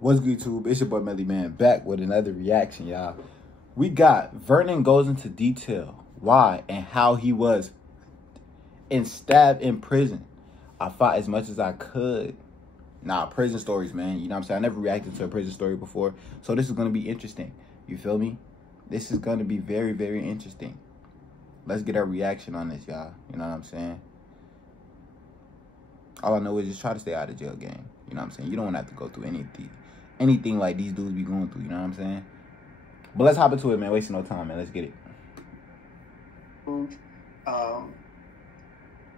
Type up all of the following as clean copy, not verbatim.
What's good, YouTube? It's your boy Melly Man back with another reaction, y'all. We got Vernon goes into detail why and how he was stabbed in prison. I fought as much as I could. Nah, prison stories, man. You know what I'm saying? I never reacted to a prison story before, so this is gonna be interesting. You feel me? This is gonna be very, very interesting. Let's get our reaction on this, y'all. You know what I'm saying? All I know is just try to stay out of jail game. You know what I'm saying? You don't want to have to go through anything like these dudes be going through. You know what I'm saying? But let's hop into it, man. Wasting no time, man. Let's get it.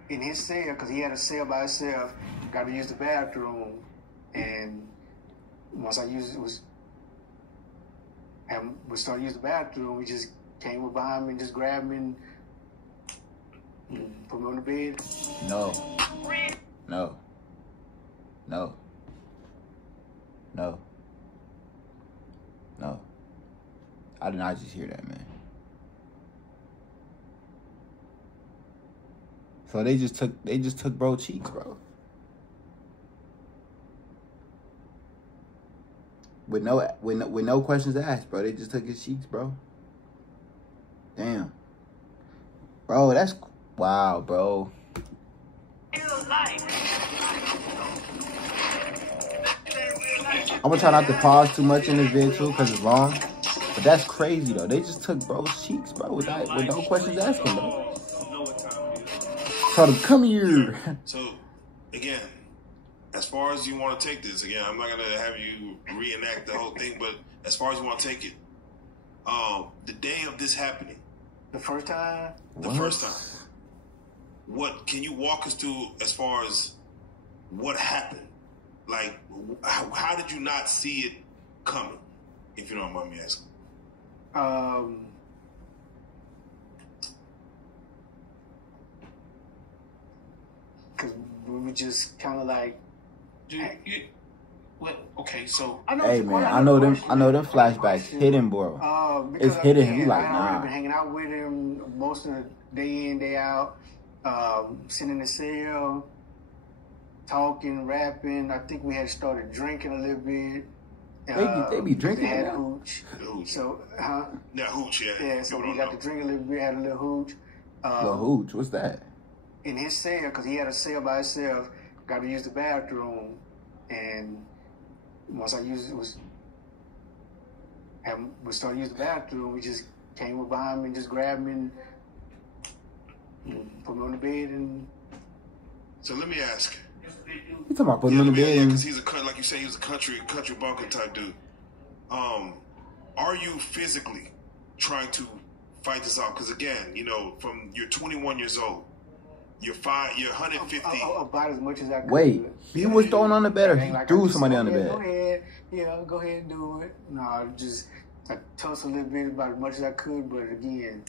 In his cell, because he had a cell by himself, got to use the bathroom, and once I was starting to use the bathroom, we just came up behind me and just grabbed me and put me on the bed. No. I did not just hear that, man. So they just took bro cheeks, bro. With no questions asked, bro. They just took his cheeks, bro. Damn. Bro, that's wow, bro. I'm gonna try not to pause too much in this video too, because it's long. But that's crazy though. They just took bro's cheeks, bro, with no questions asking, bro. Told him, come here. So, again, as far as you want to take this, again, I'm not gonna have you reenact the whole thing, but as far as you want to take it, the day of this happening, The first time, what can you walk us through as far as what happened? Like, how did you not see it coming, if you don't mind me asking? because we were just kind of like, Okay, so hey man, I know them flashbacks hidden, bro. It's hidden. He like, nah. I've been hanging out with him most of the day in, day out, sitting in the cell, talking, rapping. I think we had started drinking a little bit. They be drinking. They had hooch. So, yeah, hooch, yeah. Yeah, so we got to drink a little bit, had a little hooch. Little hooch, what's that? In his cell, because he had a cell by himself, got to use the bathroom, and once was starting to use the bathroom, we just came up behind me and just grabbed me and put me on the bed. And so let me ask. You talking about putting him on the bed? Because he's like you say, he's a country bumpkin type dude. Are you physically trying to fight this out? Because again, you know, you're 21 years old. You're 150. About as much as I could. Wait, he was thrown on the bed, or he threw somebody on the bed? Go ahead, go ahead and do it. No, I tossed a little bit about as much as I could, but again,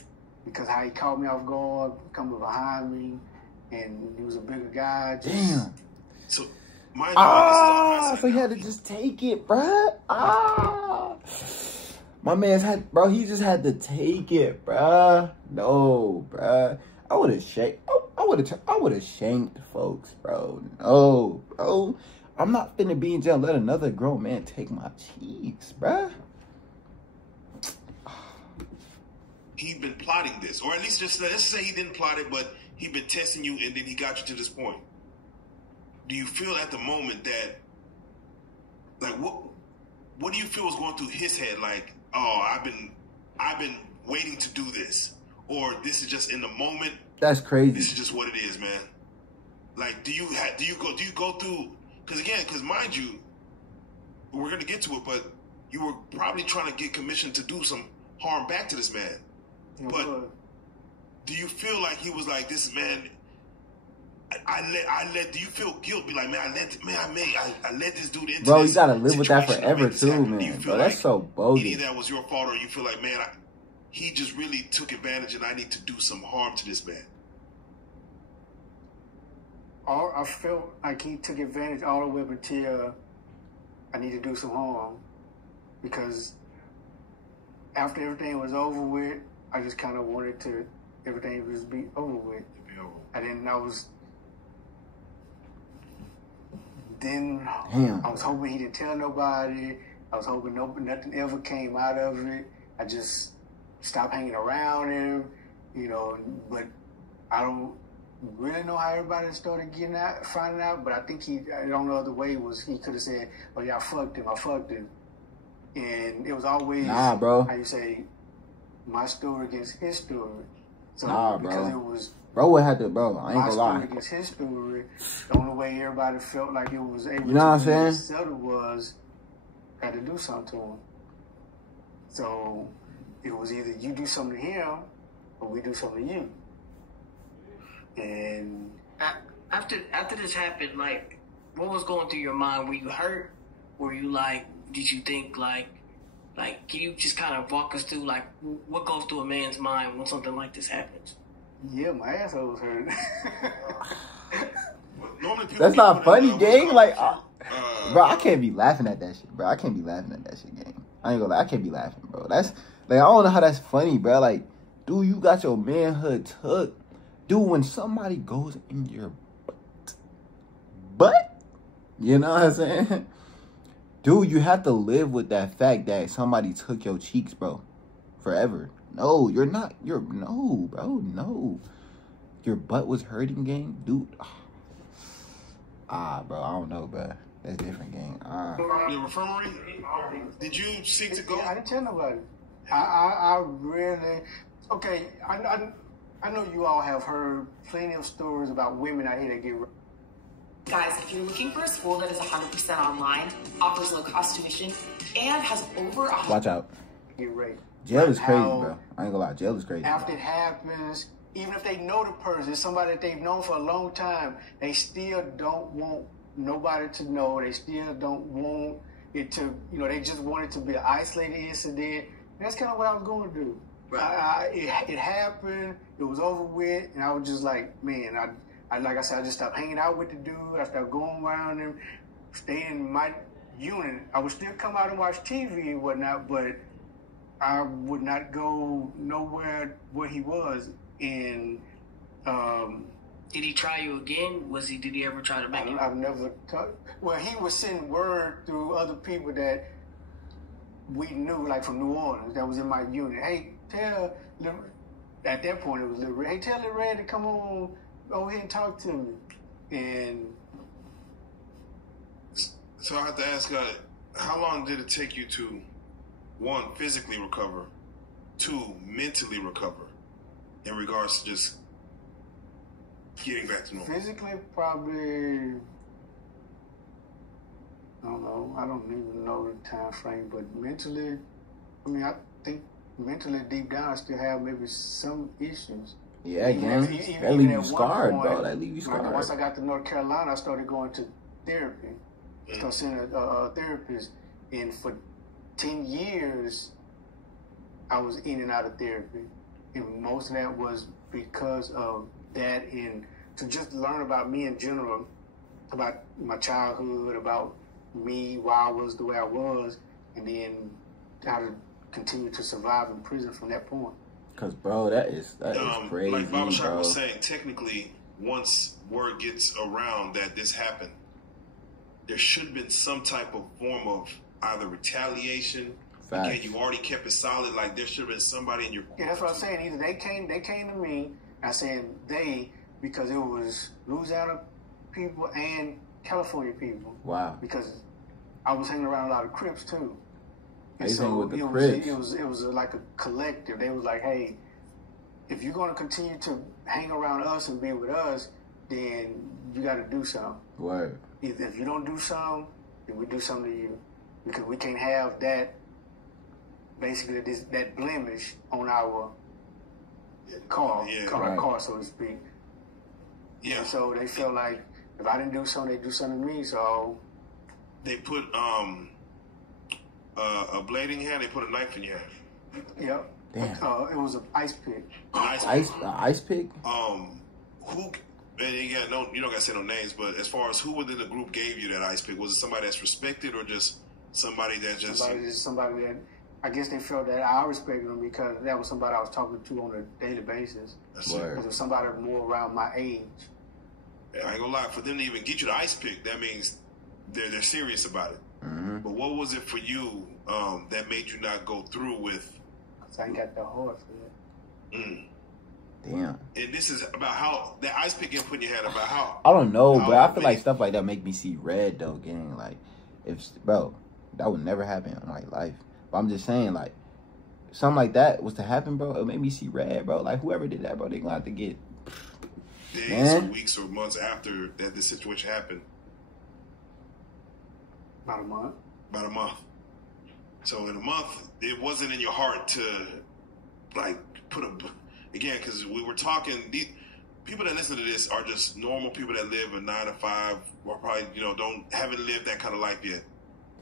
because how he caught me off guard, coming behind me, and he was a bigger guy. Damn. So, mind you, so he had to just take it, bruh. My man's he just had to take it, bruh. No, bruh. I would have shanked folks, bro. No, bro. I'm not finna be in jail and let another grown man take my cheeks, bruh. He'd been plotting this, or at least let's say he didn't plot it, but he'd been testing you, and then he got you to this point. Do you feel at the moment that, like, what do you feel was going through his head? Like, oh, I've been waiting to do this, or this is just in the moment. That's crazy. This is just what it is, man. Like, do you go through? Because mind you, we're gonna get to it, but you were probably trying to get commission to do some harm back to this man. But do you feel like he was like, this man? I let. Do you feel guilt? Be like, man, I let this dude into. Bro, you gotta live with that forever too, man. Bro, that's so bogus. Either that was your fault, or you feel like, man, he just really took advantage, and I need to do some harm to this man. I felt like he took advantage all the way up until I need to do some harm, because after everything was over with, I just kind of wanted everything to just be over with. And then I was then Damn. I was hoping he didn't tell nobody. I was hoping nothing ever came out of it. I just stopped hanging around him, you know. But I don't really know how everybody started finding out. But I think the only other way was he could have said, "Oh yeah, I fucked him," and it was always Nah, bro. how you say my story against his story. So Nah, because bro. it was. Bro would have to, bro. I ain't My gonna story lie. against his story, the only way everybody felt like it was able You know what I'm to saying? settle was had to do something to him. So it was either you do something to him or we do something to you. And after this happened, like, what was going through your mind? Were you hurt? Were you like? Did you think like? Can you just kind of walk us through like what goes through a man's mind when something like this happens? yeah, my asshole was hurt. Normally people That's be not putting, funny, gang. Like, bro, I uh, can't be laughing at that shit, bro. I can't be laughing at that shit, gang. I ain't gonna lie. I can't be laughing, bro. That's, like, I don't know how that's funny, bro. Like, dude, you got your manhood took. Dude, when somebody goes in your butt, you know what I'm saying? Dude, you have to live with that fact that somebody took your cheeks, bro. Forever. No, you're not. No, bro. No. Your butt was hurting, gang? Dude. Bro, I don't know, bro. That's different, gang. the infirmary. Did you seek to go? I didn't tell nobody. I really... Okay, I know you all have heard plenty of stories about women out here that get raped. Guys, if you're looking for a school that is 100% online, offers low-cost tuition, and has over a... Watch out. Get raped. Jail is crazy, How bro. I ain't gonna lie. Jail is crazy. After it happens, even if they know the person, somebody that they've known for a long time, they still don't want nobody to know. They still don't want it to, you know, they just want it to be an isolated incident. And that's kind of what I was going to do. Right. It happened. It was over with. And I was just like, man, I like I said, I just stopped hanging out with the dude. I stopped going around him, staying in my unit. I would still come out and watch TV and whatnot, but I would not go nowhere where he was. And Did he try you again? Did he ever try to make it? I've never talked. Well, he was sending word through other people that we knew, like from New Orleans, that was in my unit. Hey, at that point it was Lil Red. Hey, tell Lil Red to come on over here and talk to me. And So I have to ask, how long did it take you to, one, physically recover, two, mentally recover, in regards to just getting back to normal? physically, probably, I don't know. I don't even know the time frame, but mentally, I mean, I think mentally deep down, I still have maybe some issues. Yeah, gang. Even That leave you at one scarred, point, bro. That leave you like, scarred. once I got to North Carolina, I started going to therapy. Started seeing a therapist. And for 10 years, I was in and out of therapy. And most of that was because of that, and to just learn about me in general, about my childhood, about me, why I was the way I was, and then how to continue to survive in prison from that point. Cause, bro, that is crazy, like Barbershop bro. was saying, technically, once word gets around that this happened, there should have been some type of form of either retaliation. Facts. Okay, you already kept it solid. Like there should have been somebody in your. Yeah, that's what I'm saying. Either they came to me. I said they because it was Louisiana people and California people. Wow. Because I was hanging around a lot of Crips too. And They hang with the it Crips. was like a collective. They was like, hey, if you're gonna continue to hang around us and be with us, then you got to do something. Word. Either if you don't do something, then we do something to you, because we can't have that. Basically, that blemish on our car, Right. car, so to speak. Yeah. And so they felt like if I didn't do something, they'd do something to me. So They put a blade in your hand. They put a knife in your hand. yep. Damn. It was an ice pick. Ice pick? Who? And you don't gotta say no names, but as far as who within the group gave you that ice pick, was it somebody that's respected or just somebody that just Somebody that I guess they felt that I respected them because that was somebody I was talking to on a daily basis. That's Word. Because it was somebody more around my age. I ain't gonna lie, for them to even get you the ice pick, that means they're serious about it. Mm-hmm. But what was it for you that made you not go through with? Cause I ain't got the heart for it. Damn. And this is about how that ice pick input in your head about how. I don't know, but I feel like stuff like that make me see red though. Gang, like bro, that would never happen in my life. But I'm just saying, like, something like that was to happen, bro. It made me see red, bro. Like whoever did that, bro, they gonna have to get days or weeks or months after that this situation happened. About a month. About a month. So in a month, it wasn't in your heart to, like, again, because we were talking, people that listen to this are just normal people that live a 9 to 5, or probably, haven't lived that kind of life yet.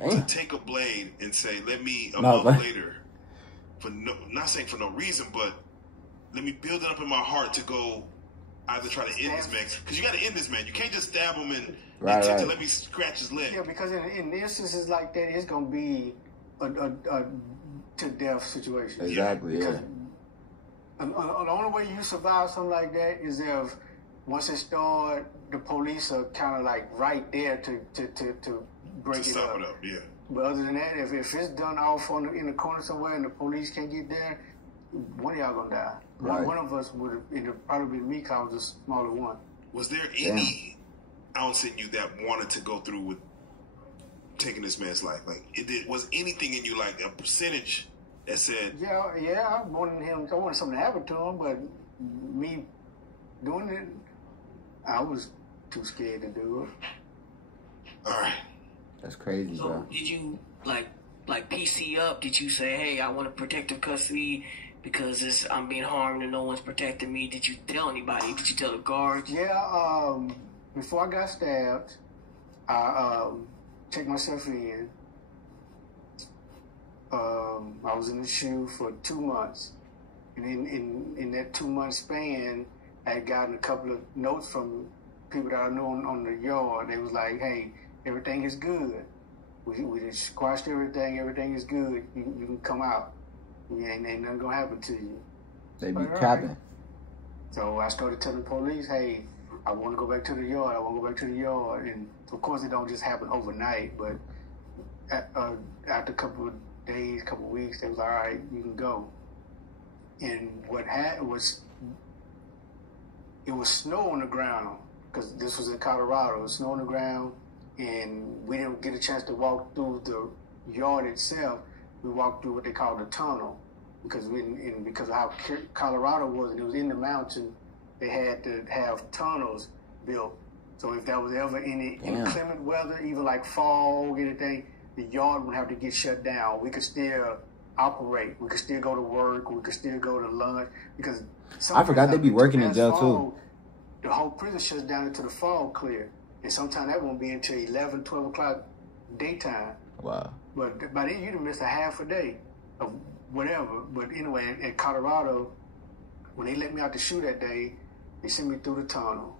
To take a blade and say, let me, a month later, not saying for no reason, but let me build it up in my heart to go either try to end this man. Because you got to end this man. You can't just stab him and to let me scratch his leg. Yeah, because in instances like that, it's going to be a to-death situation. Exactly, because the only way you survive something like that is if once it starts, the police are kind of like right there to break it up. Yeah. But other than that, if it's done off in the corner somewhere and the police can't get there, one of y'all gonna die. Right. One of us would have probably been me because I was the smaller one. Was there any ounce in you that wanted to go through with taking this man's life? Like, was anything in you, like a percentage that said, Yeah, I wanted something to happen to him, but me doing it, I was too scared to do it. All right. That's crazy, So bro. did you like PC up? Did you say, hey, I want protective custody because I'm being harmed and no one's protecting me? Did you tell anybody? Did you tell the guards? Yeah, before I got stabbed, I checked myself in. I was in the SHU for 2 months. And in that 2 month span, I had gotten a couple of notes from people that I knew on the yard. They was like, hey, everything is good. We just squashed everything. Everything is good. You can come out. Ain't nothing going to happen to you. They be capping. Right. So I started telling the police, hey, I want to go back to the yard. I want to go back to the yard. And, of course, it don't just happen overnight. But after a couple of days, couple of weeks, they was like, all right, you can go. And what happened was it was snow on the ground because this was in Colorado. It was snow on the ground, and we didn't get a chance to walk through the yard itself. We walked through what they call the tunnel because because of how Colorado was, and it was in the mountain. They had to have tunnels built. So if there was ever any inclement weather, even like fall, anything, the yard would have to get shut down. We could still operate. We could still go to work. We could still go to lunch because I forgot they be working in jail too. The whole prison shuts down until the fall clear, and sometimes that won't be until 11, 12 o'clock daytime. Wow. But by then, you'd have missed a half a day of whatever. But anyway, in Colorado, when they let me out the SHU that day, they sent me through the tunnel.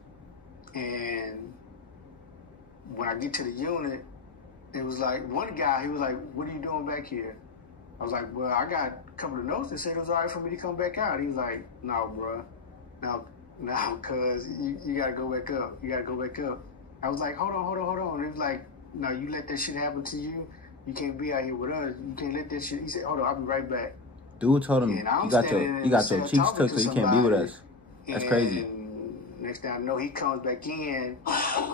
And when I get to the unit, it was like, one guy, he was like, what are you doing back here? I was like, well, I got a couple of notes that said it was all right for me to come back out. He was like, no, bro. No, cuz you got to go back up. You got to go back up. I was like, hold on. And he was like, no, you let that shit happen to you. You can't be out here with us. You can't let that shit. He said, hold on, I'll be right back. Dude told him, you got your cheeks took, so you can't be with us. That's crazy. Next thing I know, he comes back in.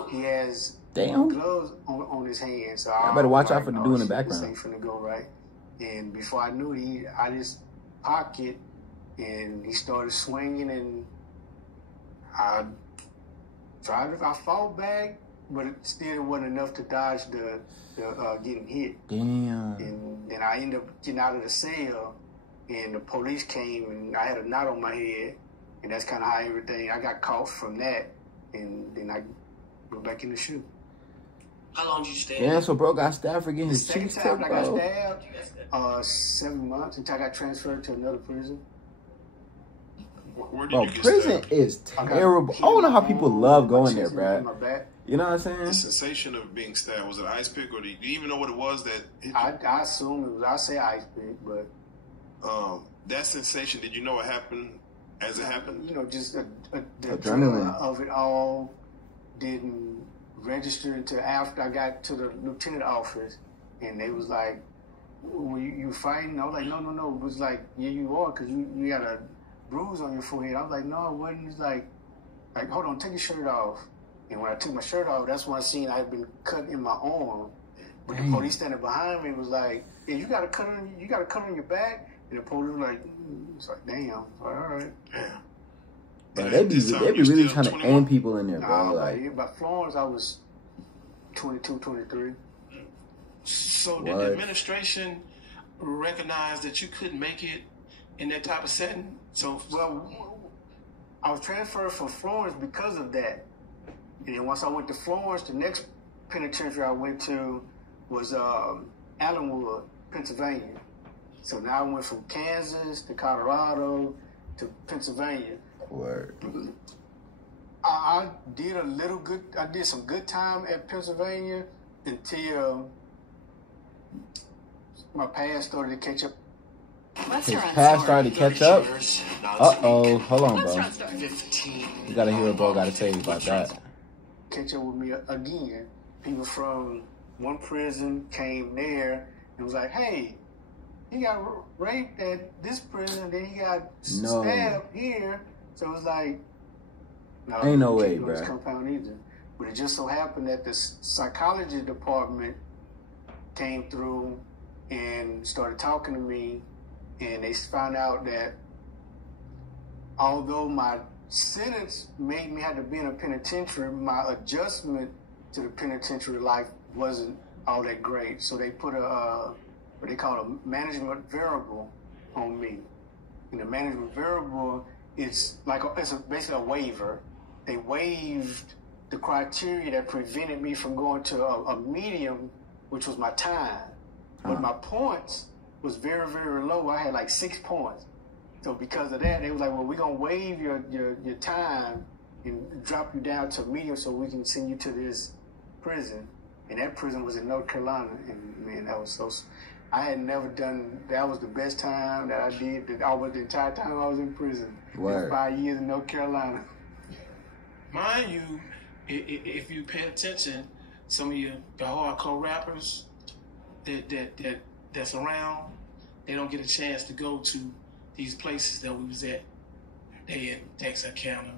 He has gloves on his hands. So I better watch out for the dude in the background. This ain't finna go right. And before I knew it, I just pocket, and he started swinging, and I fought back, but it still wasn't enough to dodge the getting hit. Damn. And then I ended up getting out of the cell, and the police came, and I had a knot on my head, and that's kind of how I got caught from that, and then I go back in the SHU. How long did you stay? Yeah, so bro got stabbed for getting his cheeks took, bro. I got stabbed 7 months until I got transferred to another prison. Where did bro, you get prison stabbed? is terrible. I don't know how people love going there, bro. You know what I'm saying? The sensation of being stabbed, was it an ice pick, or do you even know what it was that hit you? I assume it was, I say ice pick, but... that sensation, did you know what happened as it happened? You know, just the adrenaline of it all didn't register until after I got to the lieutenant office, and they was like, "Were you fighting?" I was like, "No." It was like, "Yeah, you are, because you got a bruise on your forehead." I was like, "No, it wasn't." He's like, "Hold on, take your shirt off." And when I took my shirt off, that's when I seen I had been cut in my arm. But the police standing behind me was like, "Yeah, you got a cut on your back." And the police was like, "It's like, damn." All right. Yeah. But they be really trying to end people in there, bro. Like, by Florence, I was 22, 23. So did the administration recognize that you couldn't make it in that type of setting? So, well, I was transferred from Florence because of that. And then once I went to Florence, the next penitentiary I went to was Allenwood, Pennsylvania. So now I went from Kansas to Colorado to Pennsylvania. Word. I did some good time at Pennsylvania until my past started to catch up. His past started to catch up? Uh-oh. Hold on, bro. You gotta hear what bro gotta say about that. Catch up with me again. People from one prison came there and was like, "Hey, he got raped at this prison, then he got stabbed here." So it was like, no, ain't no way, bro. bro. This compound either. But it just so happened that the psychology department came through and started talking to me, and they found out that although my sentence made me have to be in a penitentiary, my adjustment to the penitentiary life wasn't all that great. So they put what they call a management variable on me. And the management variable, it's basically a waiver. They waived the criteria that prevented me from going to a medium, which was my time. But my points was very, very low. I had like 6 points. So because of that, they were like, "Well, we're going to waive your time and drop you down to medium so we can send you to this prison." And that prison was in North Carolina. And man, that was so... I had never done... That was the best time that I did. That I was the entire time I was in prison. Word. 5 years in North Carolina. mind you, if you pay attention, some of your hardcore rappers that's around, they don't get a chance to go to these places that we was at. They in Texarkana,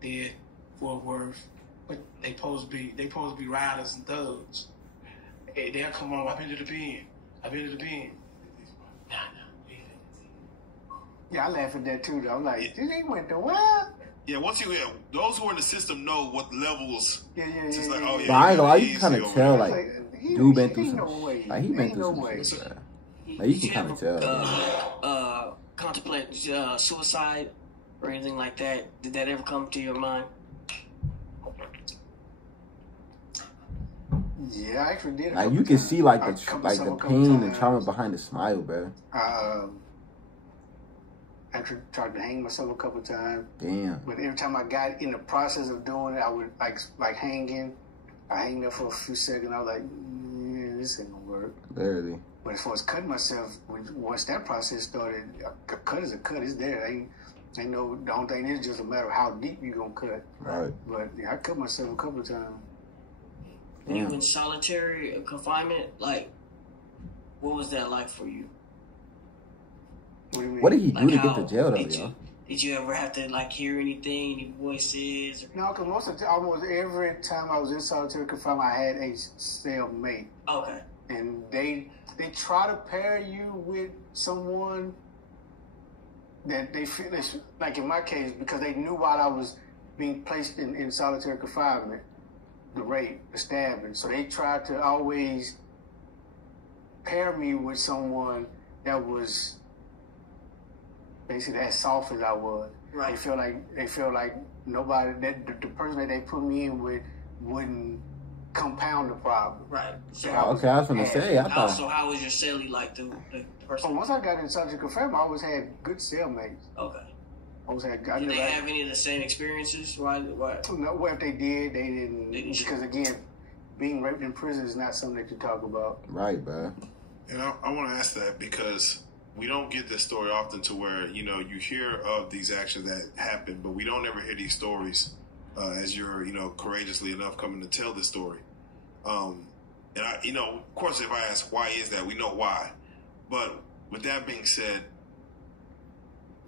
they at Fort Worth, but they supposed to be riders and thugs. Hey, they'll come on. I've been to the pen. Nah. Yeah, I laugh at that too, though. I'm like, they went to what? Yeah, those who are in the system know what levels. Yeah. Oh, yeah, but I ain't gonna lie, you can kind of tell, dude been through some shit. Like, he been through some shit, bro. Like, you can kind of tell. Contemplate suicide or anything like that? Did that ever come to your mind? Yeah, I actually did. Like, you can see, like, the pain and trauma behind the smile, bro. I actually tried to hang myself a couple times. Damn. But every time I got in the process of doing it, I would, like hanging. I hang there for a few seconds. I was like, yeah, this ain't gonna work. Literally. But as far as cutting myself, once that process started, a cut is a cut. It's there. Ain't no, the only thing is just a matter of how deep you gonna cut. Right. But yeah, I cut myself a couple of times. When you in solitary confinement, like, what was that like for you? What do you mean? What did he do to get to jail, though, y'all? Did you ever have to, like, hear anything, any voices? No, because almost every time I was in solitary confinement, I had a cellmate. Okay. And they try to pair you with someone that they feel, like in my case, because they knew while I was being placed in solitary confinement, the rape, the stabbing. So they tried to always pair me with someone that was basically as soft as I was. Right. They feel like nobody, the person that they put me in with wouldn't compound the problem. Right. So I was going to say, I thought. So how was your cellie like the person? Oh, once I got in solitary confinement, I always had good cellmates. Okay. Did they have any of the same experiences? Why? No, well, if they did, they didn't. Because again, being raped in prison is not something that you talk about. Right, bro. And I want to ask that because we don't get this story often to where, you hear of these actions that happen, but we don't ever hear these stories as you're, courageously enough coming to tell this story. And I, of course, if I ask why is that, we know why. But with that being said,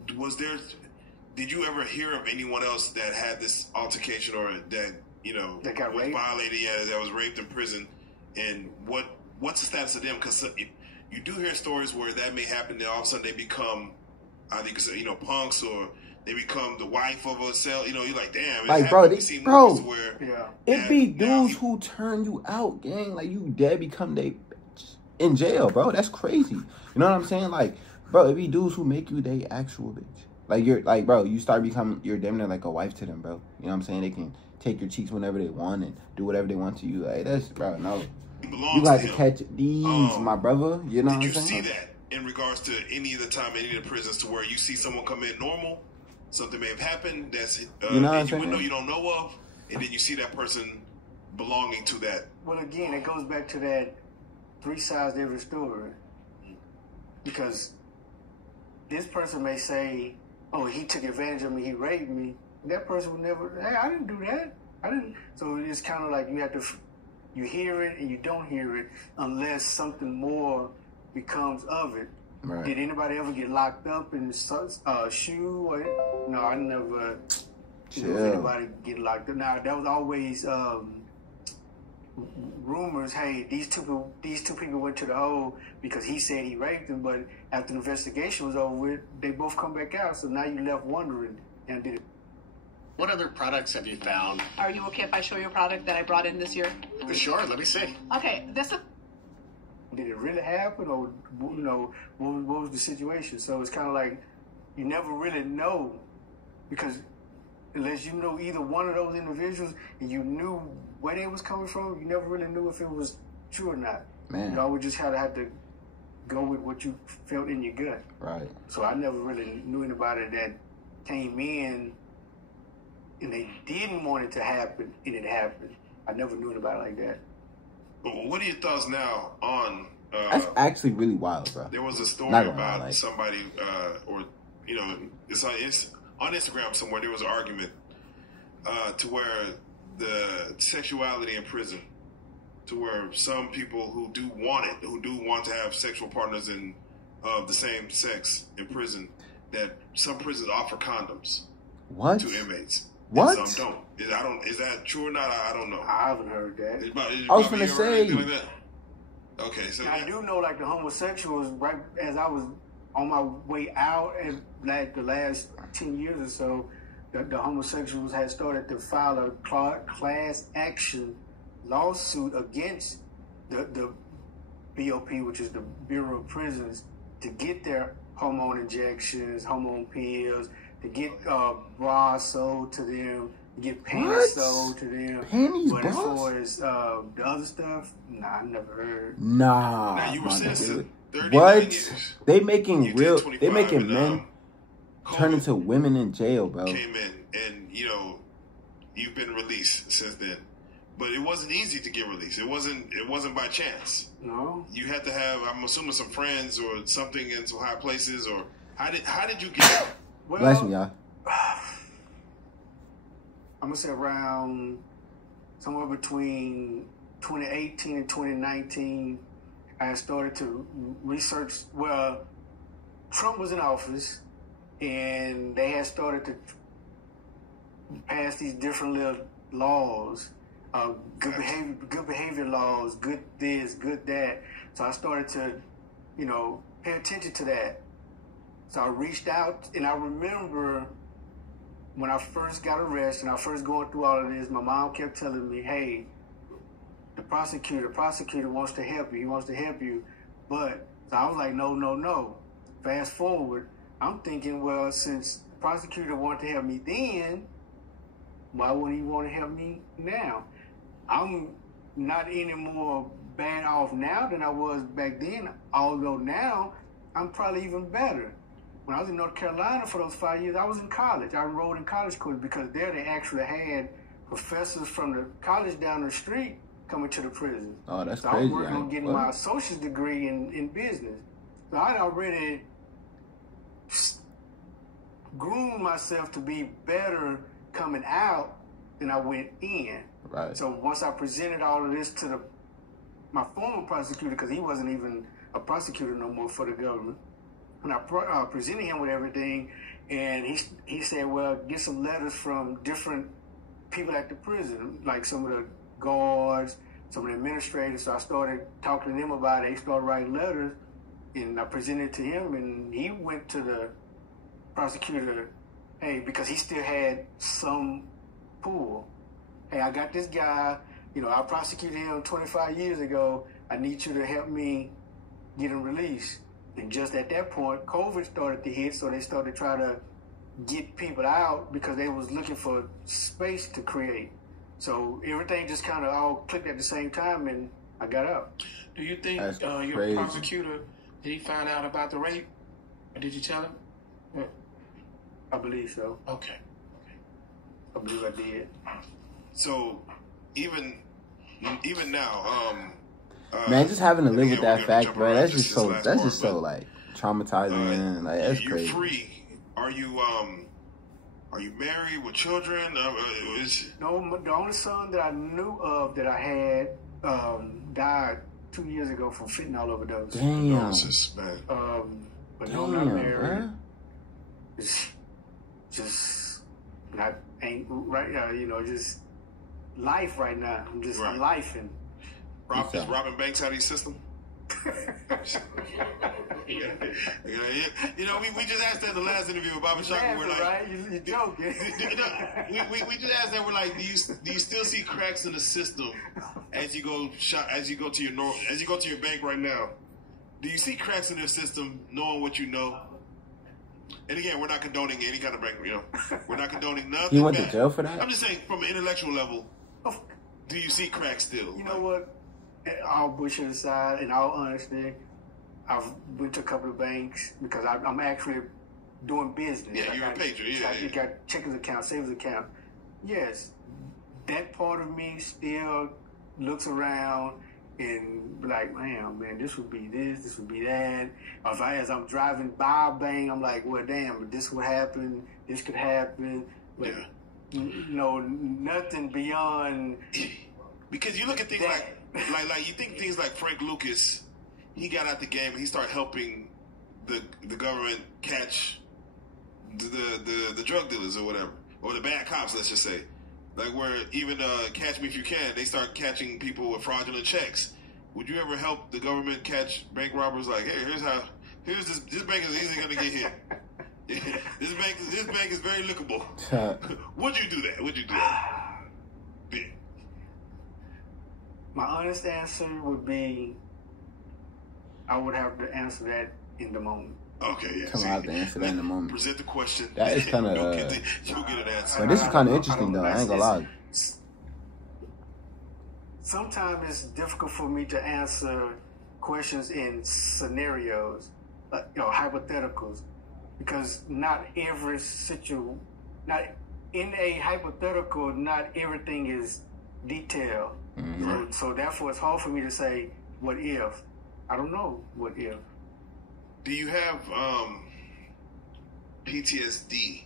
did you ever hear of anyone else that had this altercation or that, that got was raped? violated, that was raped in prison? And what's the status of them? Because you do hear stories where that may happen, then all of a sudden they become, I think, punks, or they become the wife of a cell. You're like, damn. Like, bro, it be dudes who turn you out, gang. Like, you dead become they in jail, bro. That's crazy. You know what I'm saying? Like, bro, it be dudes who make you they actual bitch. Like, you're damn near like a wife to them, bro. You know what I'm saying? They can take your cheeks whenever they want and do whatever they want to you. Like, that's, bro, no. You got to catch these, my brother. You know what I'm saying? Did you see that in regards to any of the time, any of the prisons, to where you see someone come in normal, something may have happened that's you would know you don't know of, and then you see that person belonging to that? Well, again, it goes back to that 3 sides to every story. Because this person may say, oh, he took advantage of me, he raped me. That person would never, hey, I didn't do that. I didn't. So it's kind of like you hear it and you don't hear it unless something more becomes of it. Right. Did anybody ever get locked up in a shoe? No, I never. Anybody get locked up? Now that was always rumors. Hey, these two people went to the hole because he said he raped them. But after the investigation was over with, they both come back out. So now you left wondering. And did it? What other products have you found? Are you okay if I show you a product that I brought in this year? Sure, let me see. Okay, this is... Did it really happen, or what was the situation? So it's kind of like you never really know, because unless you know either one of those individuals and you knew where they was coming from, you never really knew if it was true or not. Man, you always just had to go with what you felt in your gut. Right. So I never really knew anybody that came in and they didn't want it to happen and it happened. I never knew anybody like that. What are your thoughts now on... that's actually really wild, bro. There was a story about somebody, it's on Instagram somewhere, there was an argument to where the sexuality in prison, to where some people who do want to have sexual partners of the same sex in prison, that some prisons offer condoms to inmates. What? And some don't. Is that true or not? I don't know. I haven't heard that. I was gonna say. Like okay, so I do know, like, the homosexuals, right as I was on my way out, and like the last 10 years or so, the homosexuals had started to file a class action lawsuit against the BOP, which is the Bureau of Prisons, to get their hormone injections, hormone pills, to get bras sold to them, to get panties sold to them. Panties, but bras? as far as the other stuff, nah, I never heard. Nah. Now, you were sentenced to 39 what? years. They making men turn into women in jail, bro. Came in and, you've been released since then. But it wasn't easy to get released. It wasn't by chance. No. You had to have, I'm assuming, some friends or something in some high places, or how did you get out? Well, bless me, y'all. I'm gonna say around somewhere between 2018 and 2019, I started to research. Well, Trump was in office, and they had started to pass these different little laws, good behavior laws, good this, good that. So I started to, pay attention to that. So I reached out, and I remember when I first got arrested and I first going through all of this, my mom kept telling me, hey, the prosecutor wants to help you. He wants to help you. But so I was like, no. Fast forward, I'm thinking, well, since the prosecutor wanted to help me then, why wouldn't he want to help me now? I'm not any more bad off now than I was back then, although now I'm probably even better. When I was in North Carolina for those 5 years, I was in college. I enrolled in college courses because there they actually had professors from the college down the street coming to the prison. Oh, that's so crazy. I was working on getting my associate's degree in business. So I'd already groomed myself to be better coming out then I went in. Right. So once I presented all of this to my former prosecutor, because he wasn't even a prosecutor no more for the government, and I presented him with everything, and he said, well, get some letters from different people at the prison, like some of the guards, some of the administrators. So I started talking to them about it. They started writing letters, and I presented it to him, and he went to the prosecutor, hey, because he still had some pull. Hey, I got this guy, I prosecuted him 25 years ago. I need you to help me get him released. And just at that point, COVID started to hit, so they started trying to get people out because they was looking for space to create. So everything just kind of all clicked at the same time, and I got out. Do you think your prosecutor, did he find out about the rape? Or did you tell him? Yeah. I believe so. Okay. I believe I did. So even now, man, just having to live with that fact, bro, that's just so like traumatizing, man. Like, that's you're crazy. Free. Are you married with children? No, the only son that I knew of that I had died 2 years ago from fentanyl overdose. Damn. But no, not married. Bro. It's just ain't right. Just life right now. I'm just life and. Is robbing banks out of your system? We just asked that in the last interview with Bobby Shocker. We're like, right? You joking? we just asked that. We're like, do you still see cracks in the system as you go to your bank right now? Do you see cracks in your system, knowing what you know? And again, we're not condoning any kind of bank. We're not condoning nothing. You went to jail for that? I'm just saying, from an intellectual level, do you see cracks still? You know what? All bullshit aside, in all honesty, I've went to a couple of banks because I'm actually doing business. Yeah, you're a patron. You got checkings account, savings account. Yes, that part of me still looks around and be like, man, this would be this would be that. Or as I'm driving by a bank, I'm like, well, damn, this would happen, this could happen. But, nothing beyond. Because you look at things like you think things like Frank Lucas, he got out the game and he started helping the government catch the drug dealers or whatever, or the bad cops, let's just say. Like where even Catch Me If You Can, they start catching people with fraudulent checks. Would you ever help the government catch bank robbers? Like, hey, here's this bank is easily going to get hit. This bank is very lickable. Would you do that? Yeah. My honest answer would be, I would have to answer that in the moment. Okay, yeah. Come out to answer that in the moment. Present the question. That is kind of. You'll get an answer. But this is kind of interesting, though. I ain't gonna lie. Sometimes it's difficult for me to answer questions in scenarios, hypotheticals, because not in a hypothetical, not everything is detailed. Mm-hmm. So therefore, it's hard for me to say, what if? I don't know what if. Do you have PTSD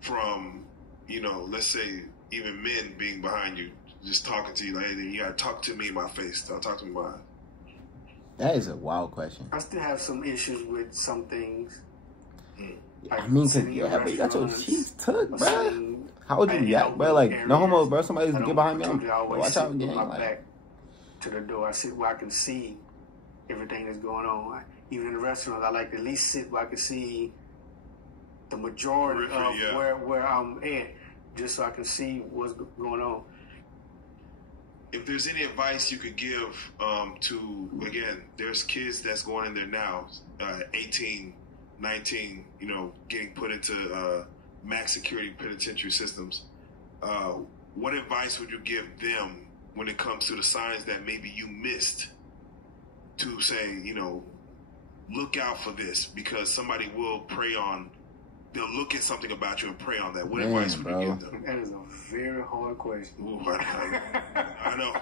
from, let's say, even men being behind you, just talking to you, like, hey, you gotta talk to me in my face, talk to me behind? That is a wild question. I still have some issues with some things. Like, I mean, but you got your cheeks took, bro. How would you react, bro? Like, no homo, bro. Somebody's get behind me. Watch out, gang. My back to the door. I sit where I can see everything that's going on. Even in the restaurants, I like to at least sit where I can see the majority of where I'm at, just so I can see what's going on. If there's any advice you could give to, again, there's kids that's going in there now, 18, 19, getting put into max security penitentiary systems. What advice would you give them when it comes to the signs that maybe you missed to say, look out for this, because somebody will they'll look at something about you and prey on that. What advice would you give them? That is a very hard question. Ooh, I know.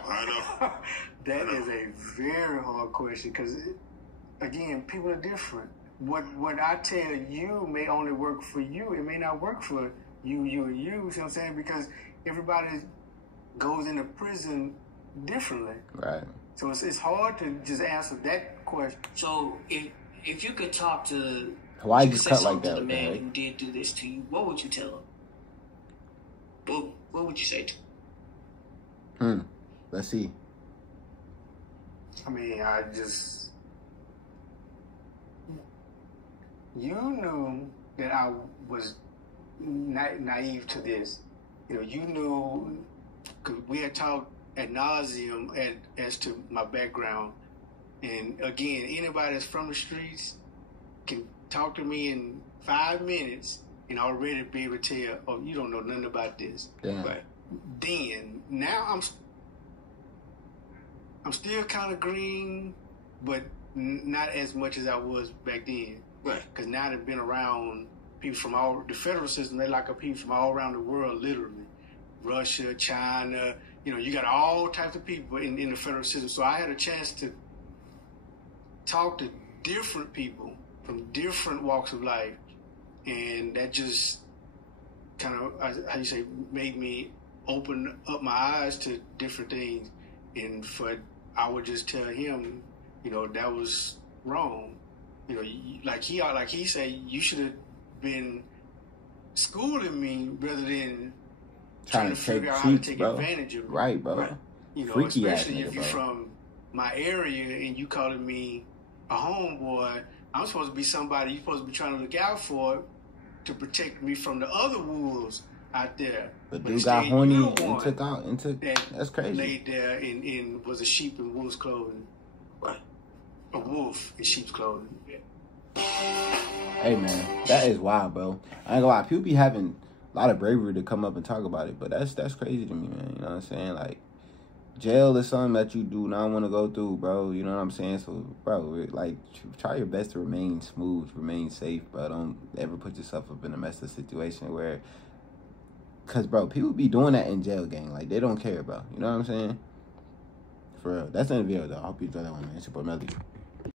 That is a very hard question because, again, people are different. What I tell you may only work for you. It may not work for you, and you. See what I'm saying? Because everybody goes into prison differently. Right. So it's hard to just answer that question. So if you could talk to Why you you could say cut like something that? to the man Right? who did do this to you, what would you tell him? What would you say to him? Let's see. I mean, you knew that I was naive to this. You know, you knew, because we had talked ad nauseum as to my background. And again, anybody that's from the streets can talk to me in 5 minutes and already be able to tell, oh, you don't know nothing about this. Damn. But then, now I'm still kind of green, but not as much as I was back then. Right. Because now they've been around people from all the federal system. They like people from all around the world, literally. Russia, China. You know, you got all types of people in the federal system. So I had a chance to talk to different people from different walks of life, and that just kind of, how you say, made me open up my eyes to different things. And I would just tell him, you know, that was wrong. You know, like he said, you should have been schooling me rather than trying to figure out how to take advantage of me. Right, bro. Right. You know, Freaky especially ass if you're nigga, bro. from my area and you calling me a homeboy. I'm supposed to be somebody you're supposed to be trying to look out for to protect me from the other wolves out there. But dude got horny and took out. That's crazy. Laid there and was a sheep in wolf's clothing. Right. A wolf in sheep's clothing. Hey man, that is wild, bro. I ain't gonna lie, people be having a lot of bravery to come up and talk about it, but that's crazy to me, man. You know what I'm saying? Like, jail is something that you do not want to go through, bro. You know what I'm saying? So, bro, like, try your best to remain smooth, remain safe, bro. Don't ever put yourself up in a messed up situation where, cause, bro, people be doing that in jail, gang. Like, they don't care, bro. You know what I'm saying? For real. That's the end of the video, though. I hope you enjoy that one, man. It's your boy Melly.